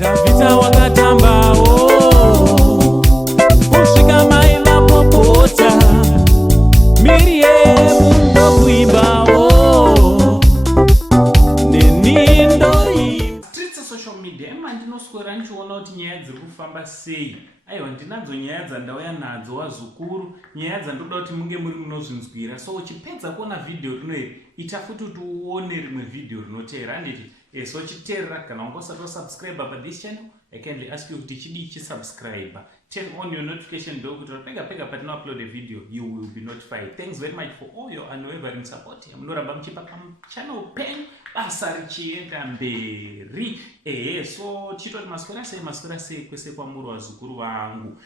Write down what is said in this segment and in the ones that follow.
Davita wakatambao kusvika maila popota Miriam ndokuimbao social media ndinoswera ndichiona kuti nyaya dziri kufamba sei. Aiwa, ndinadzo nyaya dzandauya nadzo wazukuru, nyaya dzandoda kuti munge muri munozvinzwira. So uchipedza kuona video rinoiri ita futi kuti uone rimwe video rinoteera. Handiti so chiteerera kana wanga usati wasubscribe pa this channel, I kindly ask you kuti chidi chisubscribe, turn on your notification bell kuti pega patino upload a video you will be notified. Thanks very much for all your unwavering support. Munoramba muchipa channel penyu basa richienda mberi. So chitoti maswera sei kwese kwamuri wazukuru vangu.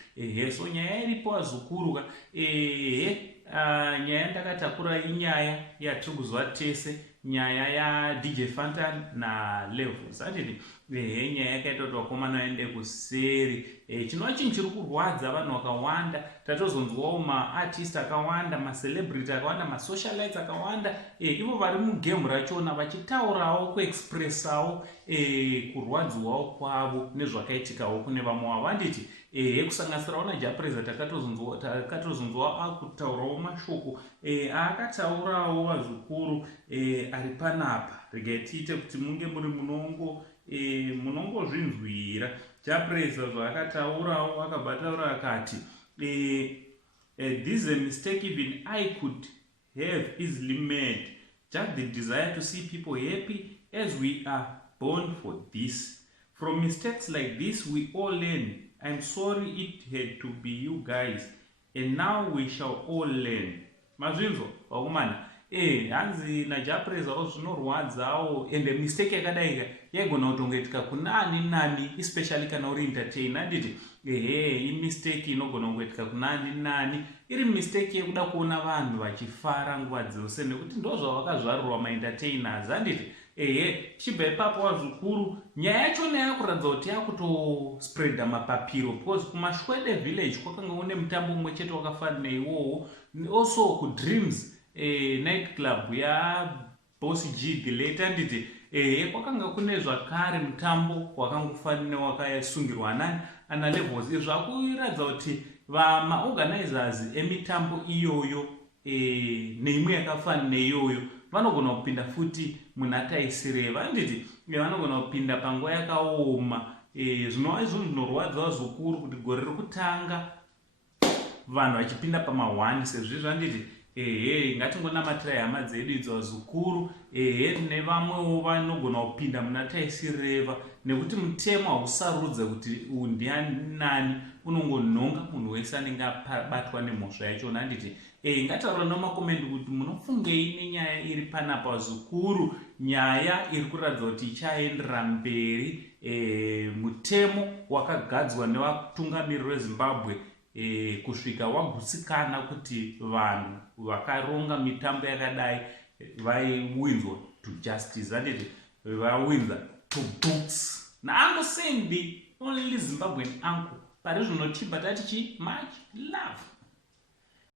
So nyaya iripo wazukuru nyaya ndakatakura inyaya yatiri kuzwa tese, nyaya ya DJ Fantan na Levels. Handiti nyaya yakaita kuti vakomana vaende kuseri. Chinova chinhu chiri kurwadza vanhu vakawanda. Tatozonzwawo maartist akawanda, macelebrity akawanda, masocialites akawanda, ivo vari mugame rachona vachitaurawo kuexpressawo kurwadziwawo kwavo nezvakaitikawo kune vamwe wavo. Handiti kusanganisirawo naJapreza takatozonzwa akutaurawo mashoko akataurawo vazukuru ari panapa. Regai tiite kuti munge muri munongozvinzwira. Japreza zvaakataurawo akabataura akati this is a mistake even I could have easily made. Just the desire to see people happy as we are born for this. From mistakes like this we all learn. I'm sorry it had to be you guys, and now we shall all learn. Mazvinzo vakomana, hanzi naJaprezawo zvinorwadzawo, ende mistake yakadai yaigona kutongoitika kunani, especially kana uri entertainer. Handiti mistake inogona kungoitika kunani, iri mistake yekuda kuona vanhu vachifara nguva dzose, nekuti ndozvavakazvarirwa maentertainers. Handiti chibva ipapo wazukuru, nyaya yacho yakuratidza kuti yakutospreada mapapiro, because kumashwede village kwakanga kune mutambo mumwe chete wakafanana neiwowo. Also kuDreams night club yaBoss G the late. Handiti kwakanga kune zvakare mutambo wakangofanana wakasungirwa ana Levels. Izvi zvakuratidza kuti maorganizers emitambo iyoyo neimwe yakafanana neiyoyo vanogona kupinda futi muna taisireva. Handiti vanogona kupinda panguva yakaoma. Zvinova izvo zvinorwadza wazukuru kuti gore rokutanga vanhu vachipinda pama1 sezvizvo. Handiti ngatingonamatirai hama dzedu idzo wazukuru nevamwewo vanogona kupinda muna taisireva, nekuti mutemo hausarudze kuti uyu ndiani, unongonhonga munhu wese anenge abatwa nemhosva yachona. Handiti ngataura namakomendi kuti munofungei nenyaya iri panapa wazukuru. Nyaya iri kuratidza kuti ichaendera mberi. Mutemo wakagadzwa nevatungamiriri veZimbabwe kusvika wagutsikana kuti vanhu vakaronga mitambo yakadai vaiwinzwa to justice. Handiti vawinza to books. Naango saying the only Zimbabwean uncle. Pari zvinotiba tatichi much love.